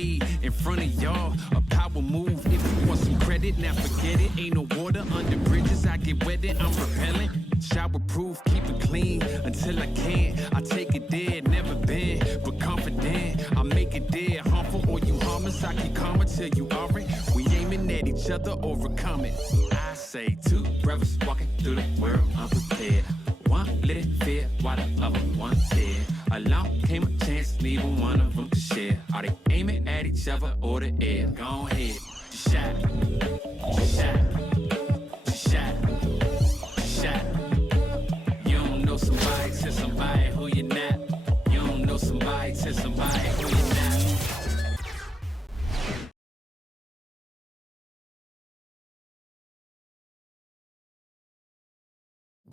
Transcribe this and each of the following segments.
fade in front of y'all. A power move. If you want some credit, now forget it. Ain't no water under bridges. I get wetted. I'm repellent. Shower proof, keep it clean until I can't. I take it there, never been, but confident. I make it there, harmful or you harmless. I keep calm until you aren't. We aiming at each other, overcome it. I say two brothers walking through the world unprepared. One lit fear while the other one's dead. Along came a chance, neither one of them to share. Are they aiming at each other or the air? Go ahead, shot, shot, shot, shot. You don't know somebody to somebody who you're not. You don't know somebody to somebody who you're not.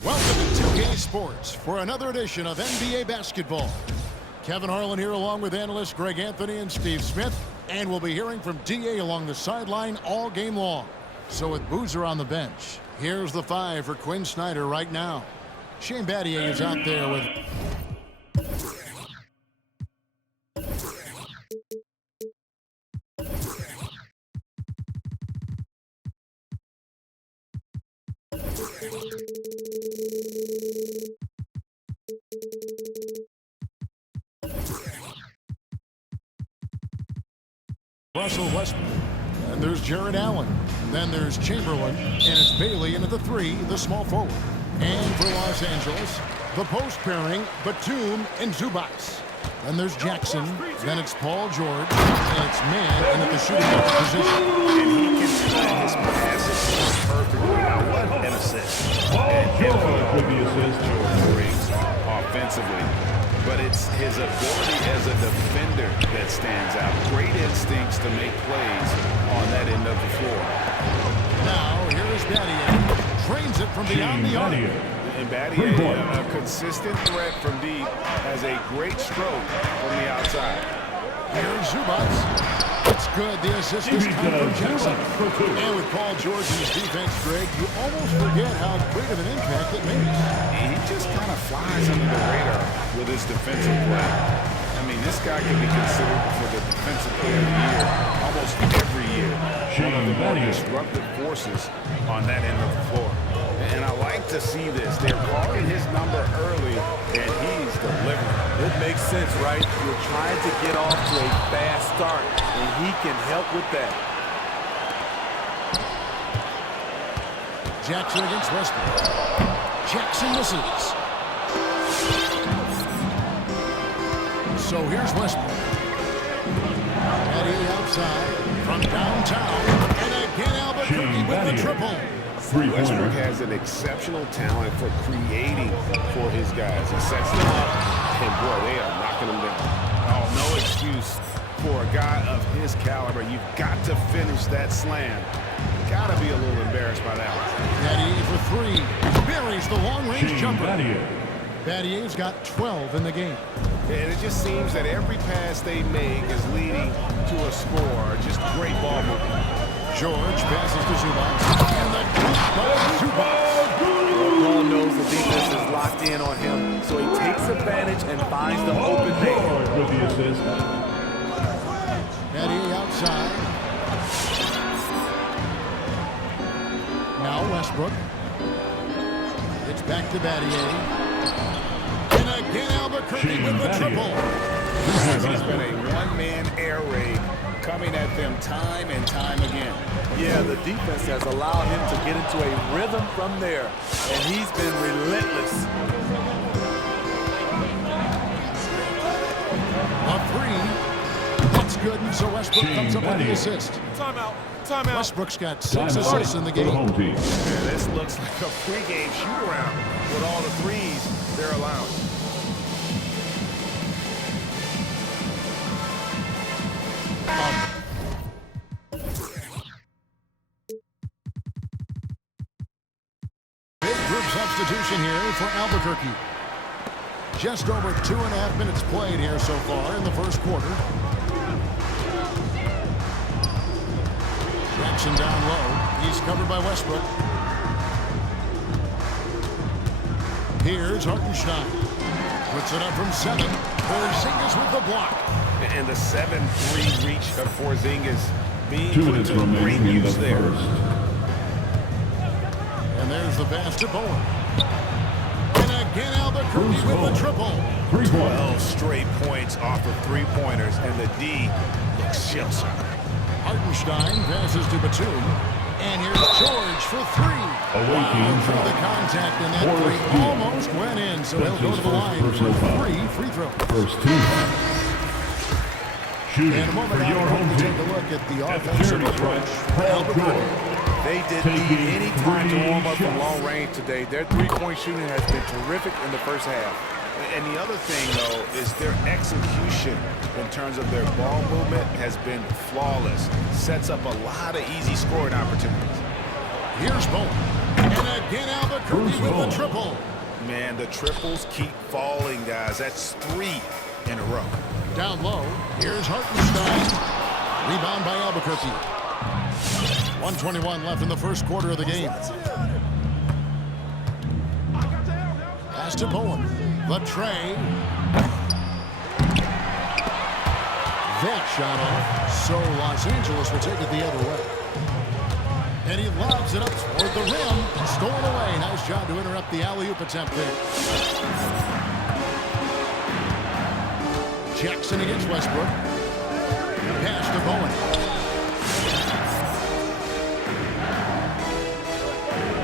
Welcome to 2K Sports for another edition of NBA Basketball. Kevin Harlan here along with analysts Greg Anthony and Steve Smith. And we'll be hearing from DA along the sideline all game long. So with Boozer on the bench, here's the 5 for Quinn Snyder right now. Shane Battier is out there with... Russell Westbrook. And there's Jared Allen. Then there's Chamberlain. And it's Bailey in at the 3, the small forward. And for Los Angeles, the post pairing, Batum and Zubac. Then there's Jackson. Then it's Paul George. And it's Man in at the shooting guard position. And he can time his passes perfectly. Now, what an assist. And with the assist, George brings offensively. But it's his ability as a defender that stands out. Great instincts to make plays on that end of the floor. Now, here is Battier. Trains it from beyond the arc. And Battier, a consistent threat from deep, has a great stroke from the outside. Here's Zubac. It's good. The assist is coming from Jackson. And with Paul George in his defense, Greg, you almost forget how great of an impact it makes. He just kind of flies under the radar with his defensive play. I mean, this guy can be considered for the defensive player of the year almost every year. One of the more disruptive forces on that end of the floor. And I like to see this. They're calling his number early, and he's delivering. It makes sense, right? You're trying to get off to a fast start, and he can help with that. Jackson against Westbrook. Jackson misses. So here's Westbrook. Eddie outside from downtown. And again, Albuquerque with the triple. Westbrook has an exceptional talent for creating for his guys. He sets them up, and boy, they are knocking them down. Oh, no excuse for a guy of his caliber. You've got to finish that slam. Got to be a little embarrassed by that one. Battier for 3. Buries the long-range jumper. Battier's got 12 in the game. And it just seems that every pass they make is leading to a score. Just great ball movement. George passes to Zubac. And the Zubac. Paul knows the defense is locked in on him, so he takes advantage and finds the open man. With the assist. Battier outside. Now Westbrook. It's back to Battier. And again Albuquerque with the triple. He's been a one-man air raid coming at them time and time again. Yeah, the defense has allowed him to get into a rhythm from there, and he's been relentless. A 3. That's good, and so Westbrook comes up with the assist. Timeout. Timeout. Westbrook's got 6 assists in the game. Yeah, this looks like a pregame shoot-around with all the threes they're allowing. Big group substitution here for Albuquerque. Just over 2.5 minutes played here so far in the first quarter. Jackson down low. He's covered by Westbrook. Here's Hartenstein. Puts it up from 7. Porzingis with the block. And the 7-3 reach of Porzingis being 2 put minutes to great remaining in the use there. first. And there's the pass to Bowen. And again, Albuquerque with the triple. 3 points. 12 straight points off of three-pointers, and the D looks shell-shocked. Hartenstein passes to Batum. And here's George for 3. Away team Through the foul. contact, and that Forrest three Hill. almost went in, so he'll That's go his to the first line for personal foul. 3 free throws. First 2. Shooting In a moment, for your I'll home take team. a look at the At the offensive charity approach. stripe, Paul George. They didn't need Taking any time to 3 warm up from shots. long range today. Their three-point shooting has been terrific in the first half. And the other thing, though, is their execution in terms of their ball movement has been flawless. Sets up a lot of easy scoring opportunities. Here's Bowen. And again, Albuquerque with the triple. Man, the triples keep falling, guys. That's 3 in a row. Down low, here's Hartenstein. Rebound by Albuquerque. 1:21 left in the first quarter of the game. Pass to Bowen. The tray. That shot off. So Los Angeles will take it the other way. And he lobs it up toward the rim. Stolen away. Nice job to interrupt the alley-oop attempt there. Jackson against Westbrook. Pass to Bowen.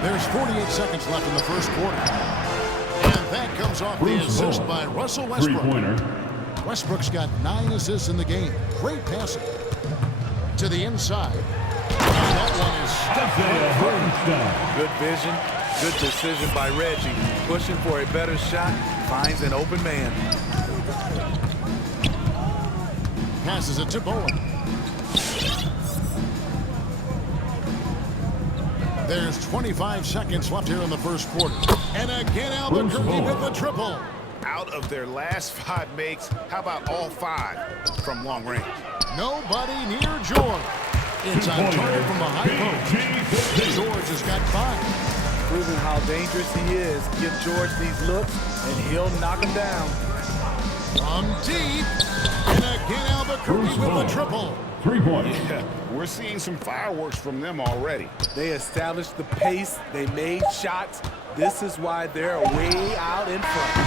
There's 48 seconds left in the first quarter. And that comes off the Bruce assist Bowen. by Russell Westbrook. 3-pointer. Westbrook's got 9 assists in the game. Great passing. To the inside. That one is stuffed Isaiah right Hartenstein. Good vision, good decision by Reggie. Pushing for a better shot, finds an open man. through. Passes it to Bowen. There's 25 seconds left here in the first quarter. And again, Albuquerque Bowen. with the triple. Out of their last 5 makes, how about all 5 from long range? Nobody near George. It's on target from the high post. George has got 5. Proving how dangerous he is. Give George these looks, and he'll knock him down. From deep. And again, Albuquerque with the triple. 3 points. Yeah, we're seeing some fireworks from them already. They established the pace. They made shots. This is why they're way out in front.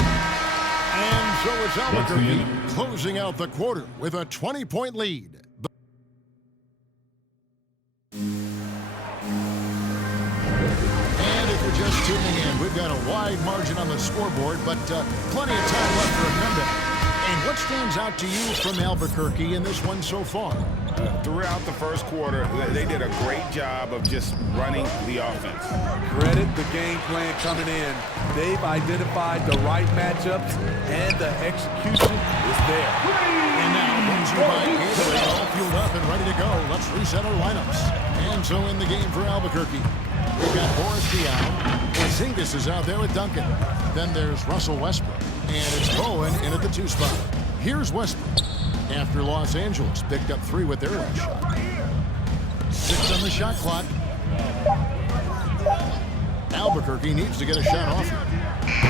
And so it's That's the Albuquerque end. closing out the quarter with a 20-point lead. And if you're just tuning in, we've got a wide margin on the scoreboard, but plenty of time left for a comeback. And what stands out to you from Albuquerque in this one so far? Throughout the first quarter, they did a great job of just running the offense. Credit the game plan coming in. They've identified the right matchups, and the execution is there. And now, once you're by Gatorade, all fueled up and ready to go, let's reset our lineups. And so in the game for Albuquerque, we've got Boris Diaw. Porzingis is out there with Duncan. Then there's Russell Westbrook. And it's Bowen in at the 2 spot. Here's Westbrook. After Los Angeles picked up 3 with their last shot. 6 on the shot clock. Albuquerque needs to get a shot off here.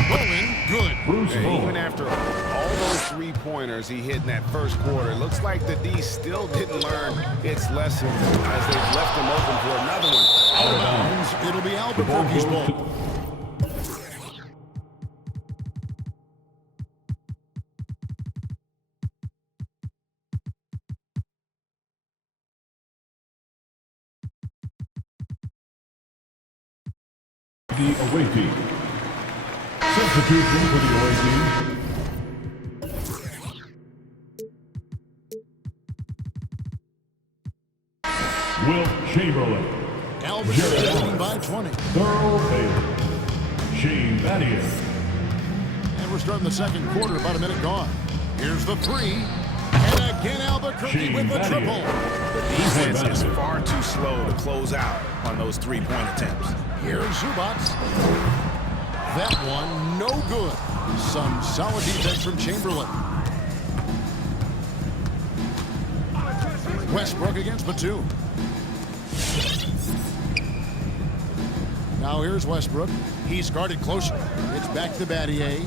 Bowen, good. Bruce Even Bowen. after all those 3-pointers he hit in that first quarter, it looks like the D still didn't learn its lesson as they've left him open for another one. Out of bounds. It'll be Albuquerque's ball. The away team. Substitution for the away team. Wilt Chamberlain. Albuquerque leading by 20. Thurl Bailey. Shane Battier. And we're starting the second quarter, about a minute gone. Here's the 3. And again, Albuquerque Shane with the Battier. triple. The defense is far too slow to close out on those 3-point attempts. Here's Zubac. That one, no good. Some solid defense from Chamberlain. Westbrook against Batum. Now here's Westbrook. He's guarded closer. It's back to Battier.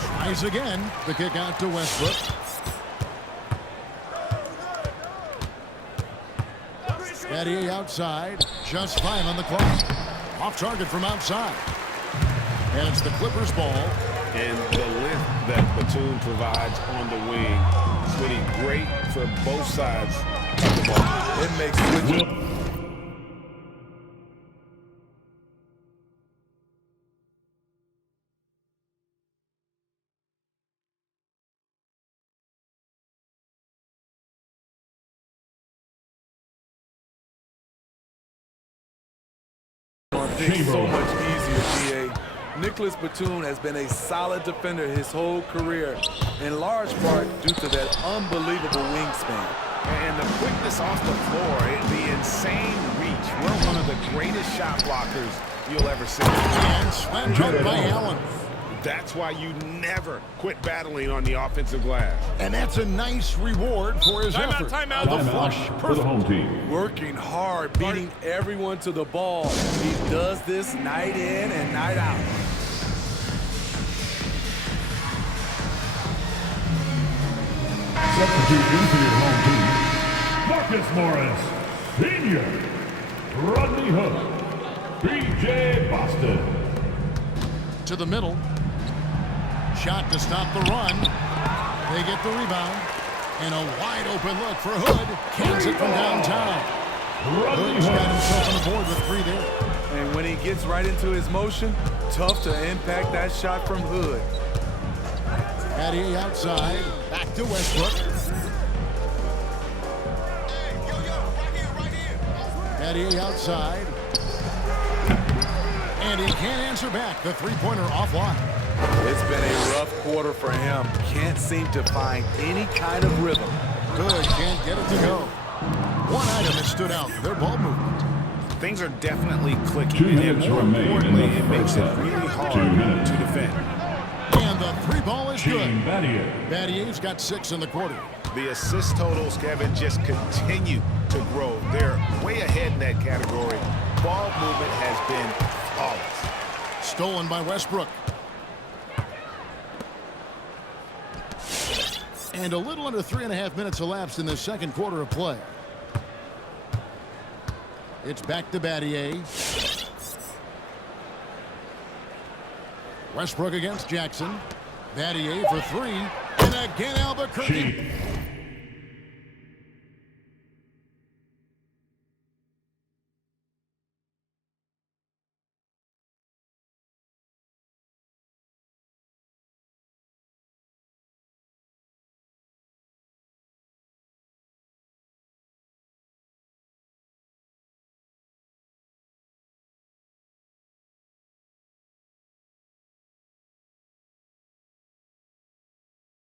Trying Tries again. The kick out to Westbrook. Battier outside. Just 5 on the clock. Off target from outside. And it's the Clippers' ball. And the length that Batum provides on the wing is really great for both sides of the ball. It makes switching. So much easier, GA. Nicholas Batum has been a solid defender his whole career, in large part due to that unbelievable wingspan. And the quickness off the floor, the insane reach. We're one of the greatest shot blockers you'll ever see. And slammed up by Allen. That's why you never quit battling on the offensive glass. And that's a nice reward for his effort. Timeout The flush, for the home perfect. team. Working hard, beating everyone to the ball. He does this night in and night out. Substitution for your home team. Marcus Morris, Sr. Rodney Hood. B.J. Boston. To the middle. Shot to stop the run. They get the rebound. And a wide open look for Hood. Cans it from downtown. Hood's got himself on the board with 3 there. And when he gets right into his motion, tough to impact that shot from Hood. Battier outside. Back to Westbrook. Battier outside. And he can't answer back. The three-pointer offline. It's been a rough quarter for him. Can't seem to find any kind of rhythm. Good, can't get it to go. One item that stood out, their ball movement. Things are definitely clicking. 2 And minutes more remain in importantly, the it makes first it half. really hard 2 minutes. to defend. And the three ball is good. Shane Battier. Battier's got 6 in the quarter. The assist totals, Kevin, just continue to grow. They're way ahead in that category. Ball movement has been flawless. Stolen by Westbrook. And a little under 3.5 minutes elapsed in the second quarter of play. It's back to Battier. Westbrook against Jackson. Battier for 3. And again Albuquerque. Shane.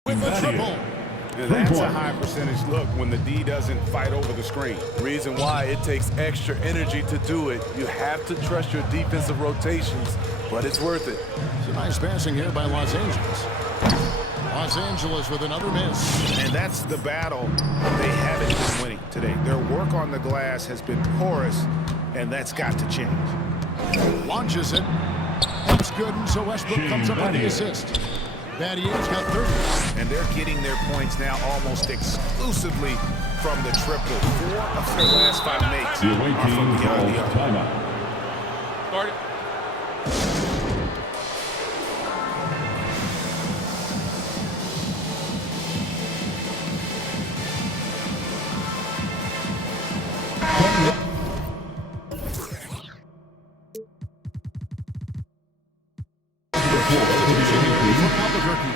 With the triple. Now, that's a high percentage look when the D doesn't fight over the screen. Reason why it takes extra energy to do it. You have to trust your defensive rotations, but it's worth it. It's a nice passing here by Los Angeles. Los Angeles with another miss. And that's the battle they haven't been winning today. Their work on the glass has been porous, and that's got to change. Launches it. That's good, and so Westbrook comes up with the assist. Battier's got 30. And they're getting their points now almost exclusively from the triple. 4 of their last 5 makes The away are from team beyond calls the arc. timeout. Start it. Albuquerque.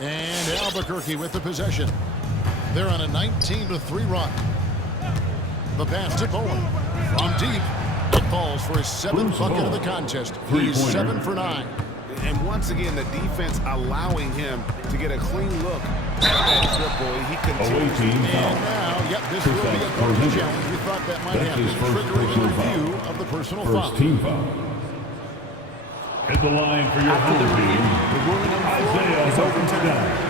And Albuquerque with the possession. They're on a 19-3 run. The pass to Bowen. From deep. It falls for his 7th bucket of the contest. He's 7 for 9. And once again, the defense allowing him to get a clean look at that triple. He Away continues. team And foul. now, yep, this will be a coaching challenge. We thought that might That's happen. his first Triggering personal a review foul. of the personal foul. First team foul. At the line for your home team, Isaiah Hartenstein.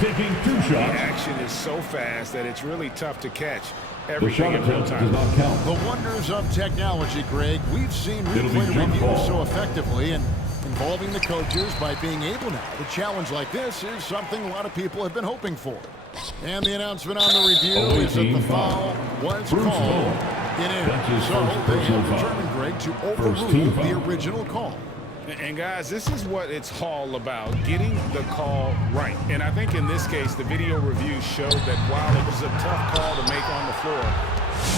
Taking 2 The shots. action is so fast that it's really tough to catch The everything shot in real attempt time. does not count. The wonders of technology, Greg. We've seen It'll be replay jump reviews ball. so effectively, and involving the coaches by being able now to challenge like this is something a lot of people have been hoping for. And the announcement on the review is that the foul was called. It is. So they have determined, Greg, to overrule the original call. And guys, this is what it's all about, getting the call right. And I think in this case, the video review showed that while it was a tough call to make on the floor,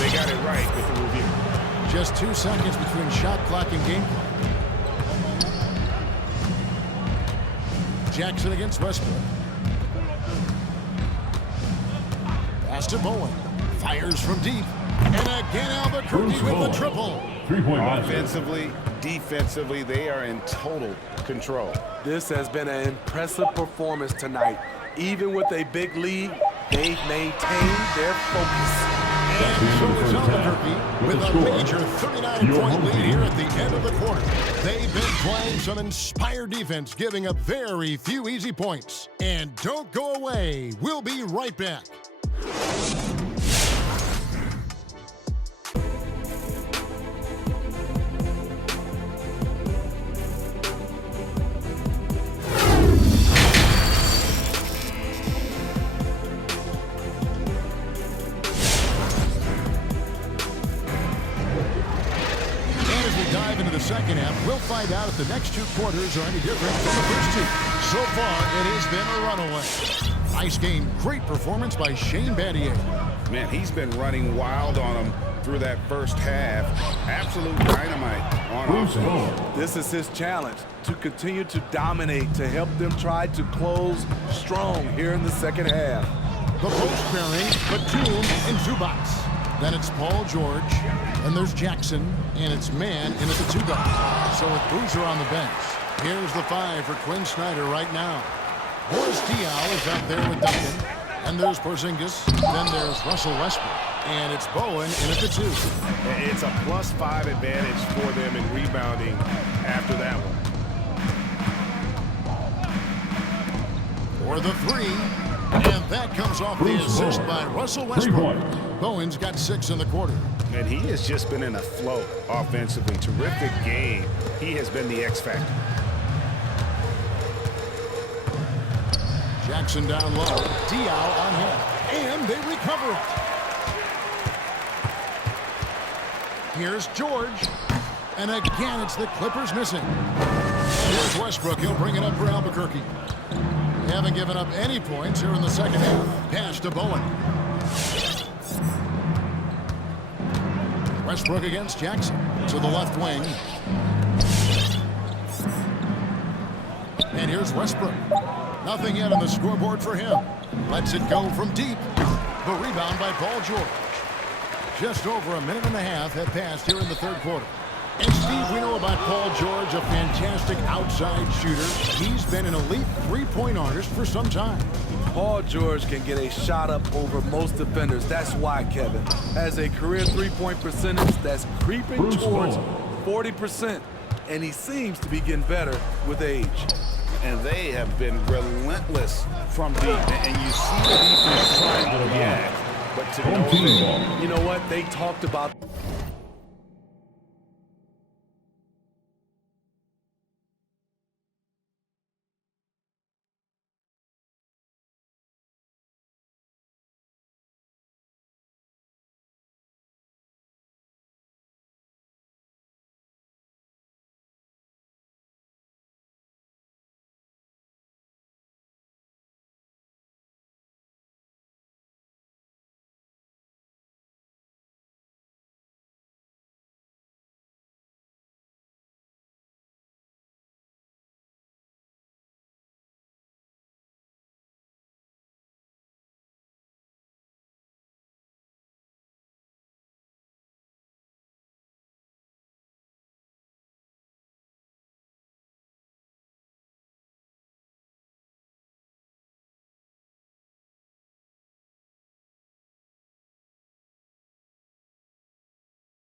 they got it right with the review. Just 2 seconds between shot clock and game clock. Jackson against Westbrook. Pass to Bowen. Fires from deep. And again, Albuquerque with the triple. Offensively, defensively, they are in total control. This has been an impressive performance tonight. Even with a big lead, they've maintained their focus. And so is Albuquerque with a major 39-point lead here at the end of the quarter. They've been playing some inspired defense, giving up very few easy points. And don't go away. We'll be right back. Second half, we'll find out if the next 2 quarters are any different from the first 2. So far, it has been a runaway. Nice game, great performance by Shane Battier. Man, he's been running wild on them through that first half. Absolute dynamite on offense. This is his challenge, to continue to dominate, to help them try to close strong here in the second half. The post pairing, Batum and Zubac. Then it's Paul George, and there's Jackson, and it's Mann in at the 2 guard. So with Boozer on the bench, here's the 5 for Quinn Snyder right now. Boris Diaw is out there with Duncan, and there's Porzingis, then there's Russell Westbrook, and it's Bowen in at the 2. It's a +5 advantage for them in rebounding after that one. For the 3, and that comes off the assist by Russell Westbrook. Bowen's got 6 in the quarter. And he has just been in a flow offensively. Terrific game. He has been the X factor. Jackson down low. Diaw on him. And they recover it. Here's George. And again, it's the Clippers missing. Here's Westbrook. He'll bring it up for Albuquerque. They haven't given up any points here in the second half. Pass to Bowen. Westbrook against Jackson to the left wing. And here's Westbrook. Nothing yet on the scoreboard for him. Lets it go from deep. The rebound by Paul George. Just over a minute and a half had passed here in the third quarter. And Steve, we know about Paul George, a fantastic outside shooter. He's been an elite three-point artist for some time. Paul George can get a shot up over most defenders. That's why, Kevin, has a career three-point percentage that's creeping towards 40%. And he seems to be getting better with age. And they have been relentless from deep. And you see the defense trying to react. But to no avail. You know what? They talked about...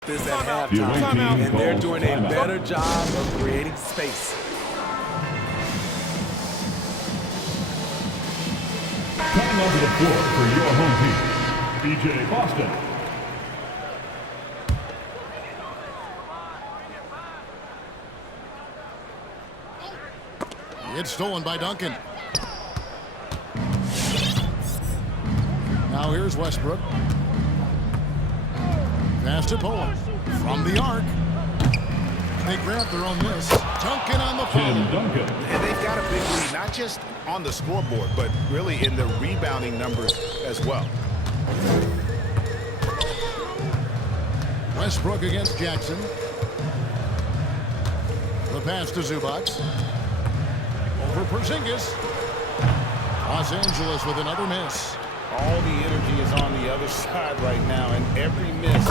this at halftime, and they're doing a better job of creating space. Coming onto the floor for your home team, BJ Boston. It's stolen by Duncan. Now here's Westbrook. Pass to Bowen. From the arc. They grab their own miss. Duncan on the Tim phone. Duncan. And they've got a big lead, not just on the scoreboard, but really in the rebounding numbers as well. Westbrook against Jackson. The pass to Zubac. Over Porzingis. Los Angeles with another miss. All the energy is on the other side right now, and every miss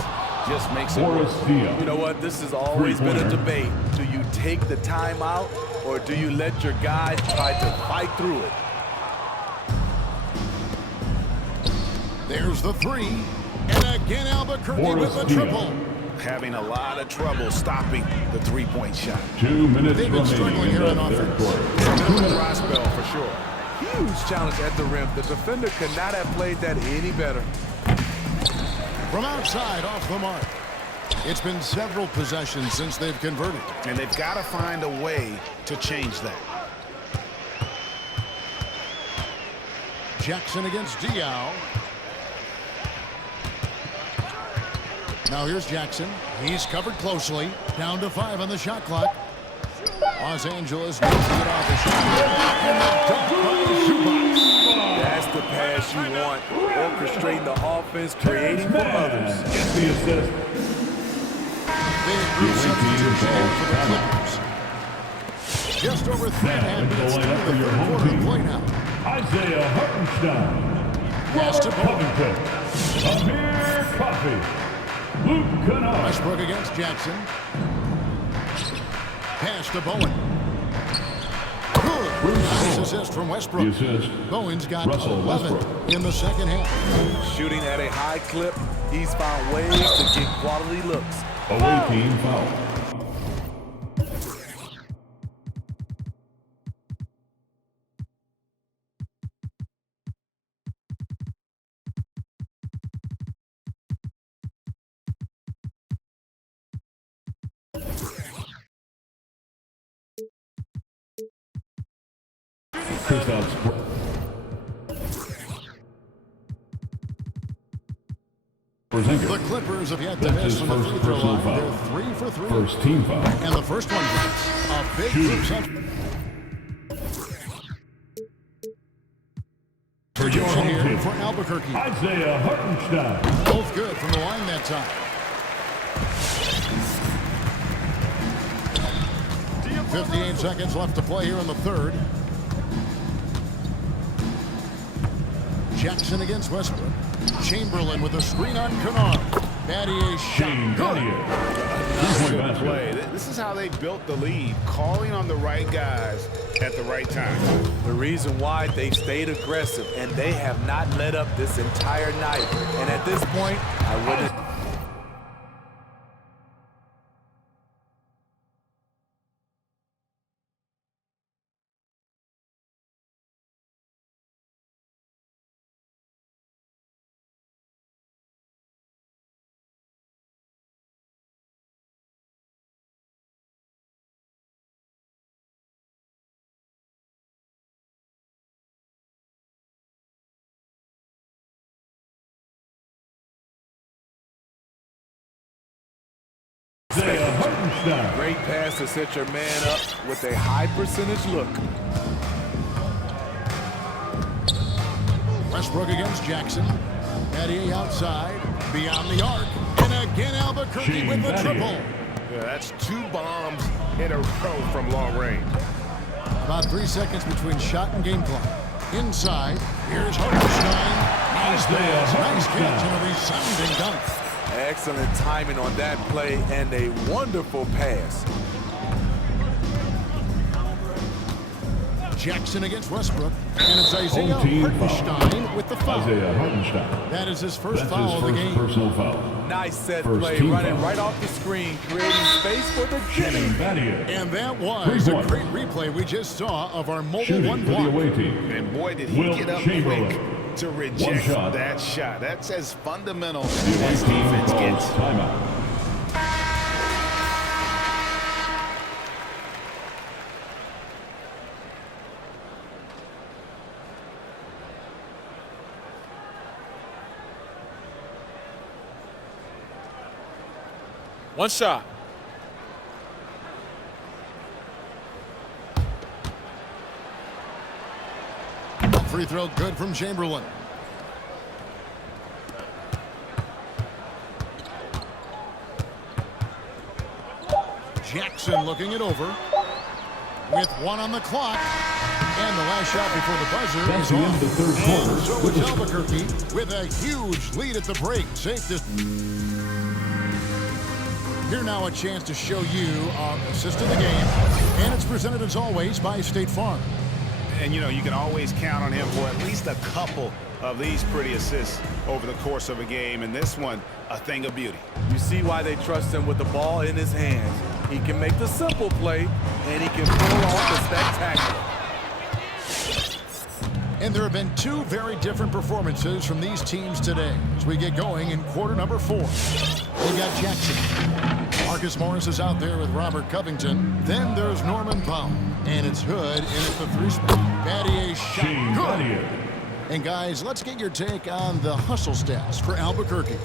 just makes it Boris worse. Diaw. You know what? This has always been a debate. Do you take the timeout or do you let your guys try to fight through it? There's the three. And again, Albuquerque Boris with the Diaw. triple. Having a lot of trouble stopping the three-point shot. 2 minutes They've been struggling remaining in here on the third offense. quarter. Bit of a dry spell for sure. Huge challenge at the rim. The defender could not have played that any better. From outside, off the mark. It's been several possessions since they've converted. And they've got to find a way to change that. Jackson against Diaw. Now here's Jackson. He's covered closely. Down to 5 on the shot clock. Los Angeles needs to get off the shot. And the dunk by Zubac. That's the pass you want. Orchestrating the offense, creating for others. Gets the assist. Big group substitution here for the Clippers. Just over 3.5 minutes into the third quarter of play now. Isaiah Hartenstein. Pass to Robert Bowen. Covington. Amir Coffey. Luke Kennard. Westbrook against Jackson. Pass to Bowen. Good. Nice assist from Westbrook. The assist. Bowen's got Russell 11 Westbrook. in the second half. Shooting at a high clip, he's found ways to get quality looks. Away team foul. Kristaps. The Clippers have yet to That's miss his from the first free throw personal line. foul. They're 3 for 3. First team foul. And the first one hits. A big group substitution For your home here team, for Albuquerque. Isaiah Hartenstein. Both good from the line that time. 58 seconds left to play here in the third. Jackson against Westbrook. Chamberlain with a screen on Kennard. Battier Shane shot. Good. Battier. Three-point Good basket. play. This is how they built the lead, calling on the right guys at the right time. The reason why they stayed aggressive and they have not let up this entire night. And at this point, I wouldn't. Isaiah Hartenstein. Great pass to set your man up with a high percentage look. Westbrook against Jackson. Battier outside. Beyond the arc. And again Albuquerque Shane with the Battier. triple. Yeah, that's 2 bombs in a row from long range. About 3 seconds between shot and game clock. Inside. Here's Hartenstein. Nice pass. Nice catch and a resounding dunk. Excellent timing on that play and a wonderful pass. Jackson against Westbrook. And it's Isaiah Home team Hartenstein with the foul. Isaiah Hartenstein. That is his first That's foul his of the first game. personal foul. Nice set First play, team running foul. right off the screen, creating space for the Shane Jimmy. Battier. And that was a Three-point. great replay we just saw of our mobile Shooting one for the block. away team. And boy, did he Wilt get up Chamberlain. quick to One reject shot. that shot. That's as fundamental The away as team defense calls gets. timeout. One shot. Free throw good from Chamberlain. Jackson looking it over with 1 on the clock. And the last shot before the buzzer That's is the end off. of the third And quarter. so it's Albuquerque with a huge lead at the break. Safe to... Here now a chance to show you our assist of the game. And it's presented as always by State Farm. And, you know, you can always count on him for at least a couple of these pretty assists over the course of a game. And this one, a thing of beauty. You see why they trust him with the ball in his hands. He can make the simple play, and he can pull off the spectacular. And there have been 2 very different performances from these teams today as we get going in quarter number 4. We got Jackson. Marcus Morris is out there with Robert Covington. Then there's Norman Powell. And it's Hood in at the 3 spot. Battier's shot. Shane Good. Battier. And guys, let's get your take on the hustle stats for Albuquerque.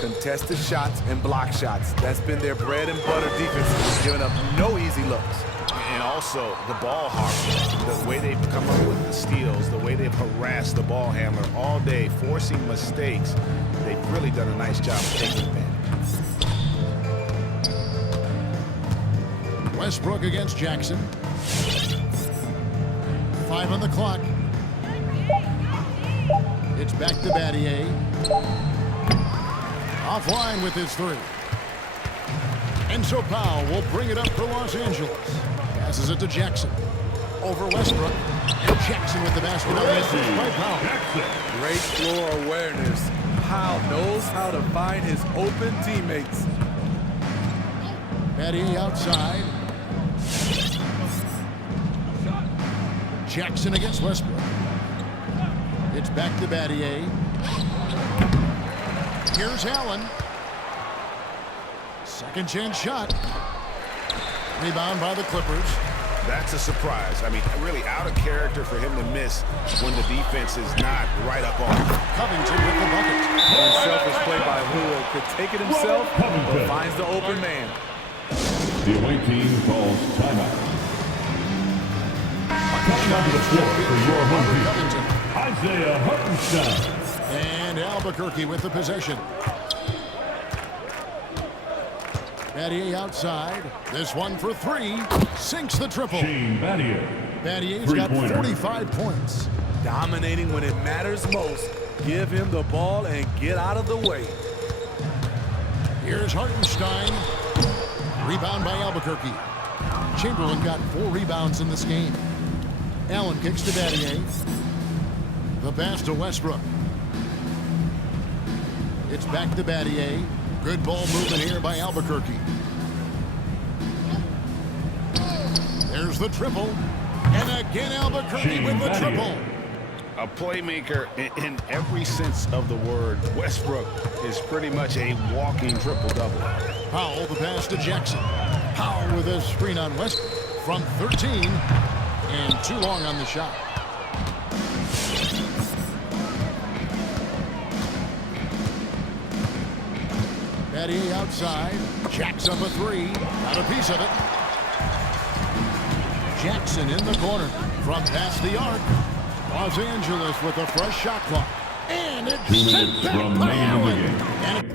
Contested shots and block shots. That's been their bread and butter defense, giving up no easy looks. And also the ball hawk, the way they've come up with the steals, the way they've harassed the ball handler all day, forcing mistakes. They've really done a nice job of taking advantage. Westbrook against Jackson. 5 on the clock. It's back to Battier. Offline with his 3. And so Powell will bring it up for Los Angeles. Passes it to Jackson. Over Westbrook. And Jackson with the basket on the assist by Powell. Great floor awareness. Powell knows how to find his open teammates. Battier outside. Jackson against Westbrook. It's back to Battier. Here's Allen. Second chance shot. Rebound by the Clippers. That's a surprise. I mean, really out of character for him to miss when the defense is not right up on him. Covington with the bucket. Unselfish play by Hood. Could take it himself, but finds the open man. The away team calls timeout. Coming onto the floor for your home team, Covington. Isaiah Hartenstein. And Albuquerque with the possession. Battier outside. This one for 3. Sinks the triple. Shane Battier. Battier's got 45 points. Dominating when it matters most. Give him the ball and get out of the way. Here's Hartenstein. Rebound by Albuquerque. Chamberlain got 4 rebounds in this game. Allen kicks to Battier. The pass to Westbrook. It's back to Battier. Good ball movement here by Albuquerque. There's the triple. And again Albuquerque Shane with the Battier. triple. A playmaker in every sense of the word. Westbrook is pretty much a walking triple-double. Powell the pass to Jackson. Powell with a screen on Westbrook from 13. And too long on the shot. Battier outside. Jacks up a 3. Got a piece of it. Jackson in the corner. From past the arc. Los Angeles with a fresh shot clock. And it's 2 sent minutes back from by main in Allen. the game. And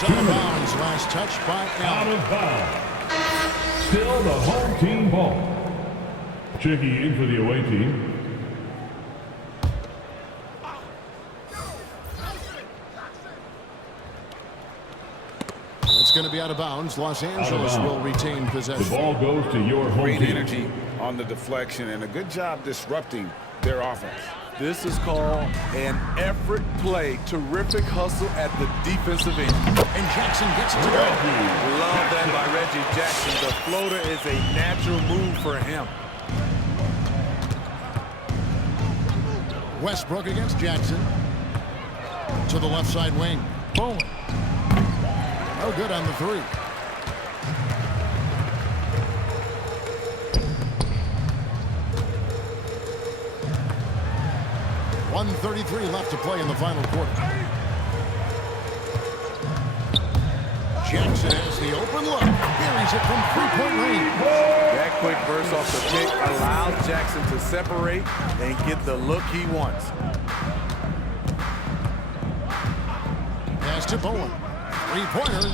out of bounds. Last touch by Out Allen. of bounds. Still the home team ball. Checking in for the away team. It's going to be out of bounds. Los Angeles bounds. will retain The possession. ball goes to your home Great team. energy on the deflection and a good job disrupting their offense. This is called an effort play. Terrific hustle at the defensive end. And Jackson gets it to go. Love that by Reggie Jackson. The floater is a natural move for him. Westbrook against Jackson. To the left side wing. Boom. No good on the 3. 1:33 left to play in the final quarter. Jackson has the open look. Buries it from three-point range. That quick burst off the pick allows Jackson to separate and get the look he wants. Pass to Bowen. Three-pointer.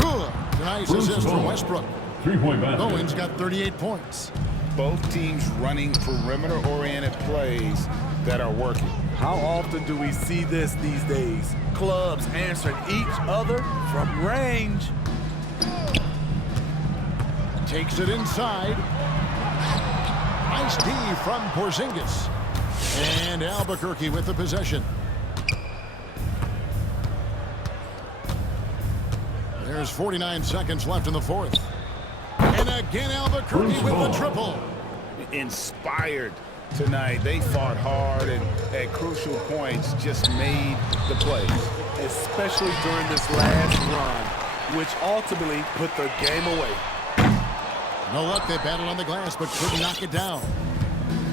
Good. Nice assist from Westbrook. Three-point basket. Bowen's got 38 points. Both teams running perimeter-oriented plays that are working. How often do we see this these days? Clubs answering each other from range. Takes it inside. Nice D from Porzingis. And Albuquerque with the possession. There's 49 seconds left in the fourth. And again, Albuquerque with the triple. Inspired tonight. They fought hard and at crucial points just made the plays. Especially during this last run, which ultimately put the game away. No luck, they battled on the glass, but couldn't knock it down.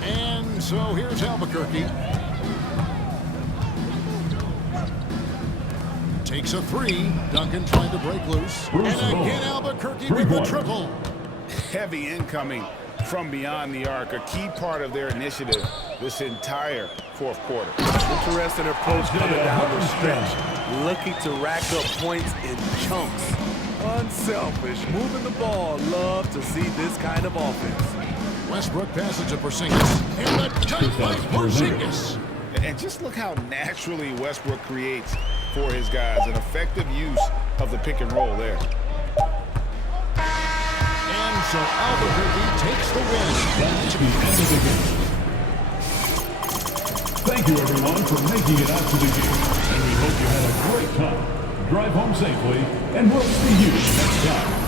And so here's Albuquerque. Takes a three. Duncan trying to break loose. And again, Albuquerque with the triple. Heavy incoming from beyond the arc, a key part of their initiative this entire fourth quarter. Interesting approach coming down the stretch, looking to rack up points in chunks. Unselfish, moving the ball. Love to see this kind of offense. Westbrook passes to Porzingis. And the dunk by Porzingis. And just look how naturally Westbrook creates for his guys. An effective use of the pick and roll there. And so Albuquerque takes the win. That's the end of the game. Thank you, everyone, for making it out to the game. And we hope you had a great time. Drive home safely, and we'll see you next time.